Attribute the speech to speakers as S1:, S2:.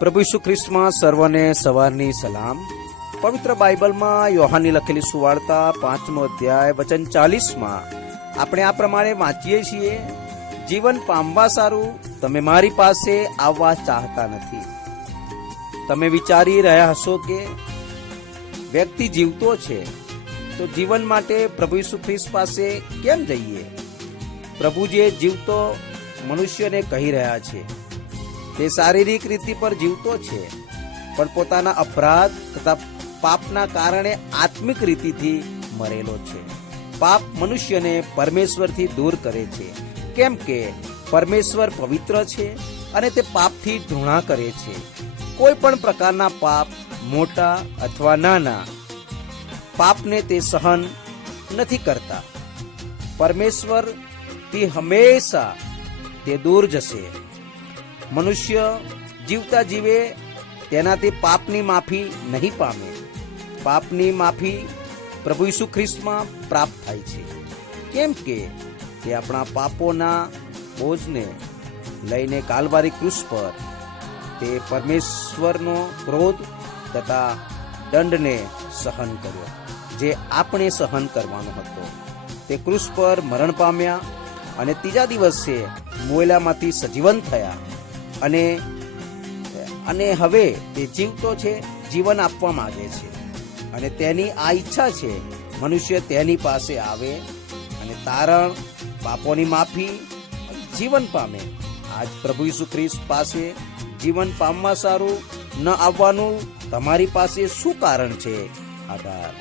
S1: પ્રભુ ઈસુ ખ્રિસ્તમાં સર્વને સવારની સલામ. પવિત્ર બાઇબલમાં યોહાની લખેલી સુવાર્તા પાંચમો અધ્યાય, વચન ચાલીસમાં આપણે આ પ્રમાણે વાંચીએ છીએ, જીવન પામવા સારું, તમે મારી પાસે આવવા ચાહતા નથી. તમે વિચારી રહ્યા હશો કે વ્યક્તિ જીવતો છે, તો જીવન માટે પ્રભુ ઈસુ ખ્રિસ્ત પાસે કેમ જઈએ? પ્રભુ જે જીવતો મનુષ્યને કહી રહ્યા છે તે શારીરિક રીતિ પર જીવતો છે, પણ પોતાના અપરાધ તથા પાપના કારણે આત્મિક રીતિથી મરેલો છે. પાપ મનુષ્યને પરમેશ્વરથી દૂર કરે છે. કેમ કે પરમેશ્વર પવિત્ર છે અને તે પાપથી ધૃણા કરે છે. કોઈ પણ પ્રકારના પાપ, મોટા અથવા નાના, પાપને તે સહન નથી કરતા. પરમેશ્વર તે હંમેશા તે દૂર જશે. મનુષ્ય જીવતા જીવે તેનાથી પાપની માફી નહીં પામે. પાપની માફી પ્રભુ ઈસુ ખ્રિસ્તમાં પ્રાપ્ત થાય છે. કેમ કે તે આપણા પાપોના બોજને લઈને કાલવારી ક્રુસ પર તે પરમેશ્વરનો ક્રોધ તથા દંડને સહન કર્યો, જે આપણે સહન કરવાનો હતો. તે ક્રુસ પર મરણ પામ્યા અને ત્રીજા દિવસે મોયલામાંથી સજીવન થયા. અને અને હવે તે જીવતો છે, જીવન આપવા માંગે છે. અને તેની આ ઈચ્છા છે, મનુષ્ય તેની પાસે આવે અને તારણ, પાપોની માફી, જીવન પામે. આજ પ્રભુ ઈસુ ખ્રિસ્ત પાસે જીવન પામવા સારું ન આવવાનું તમારી પાસે શું કારણ છે? આભાર.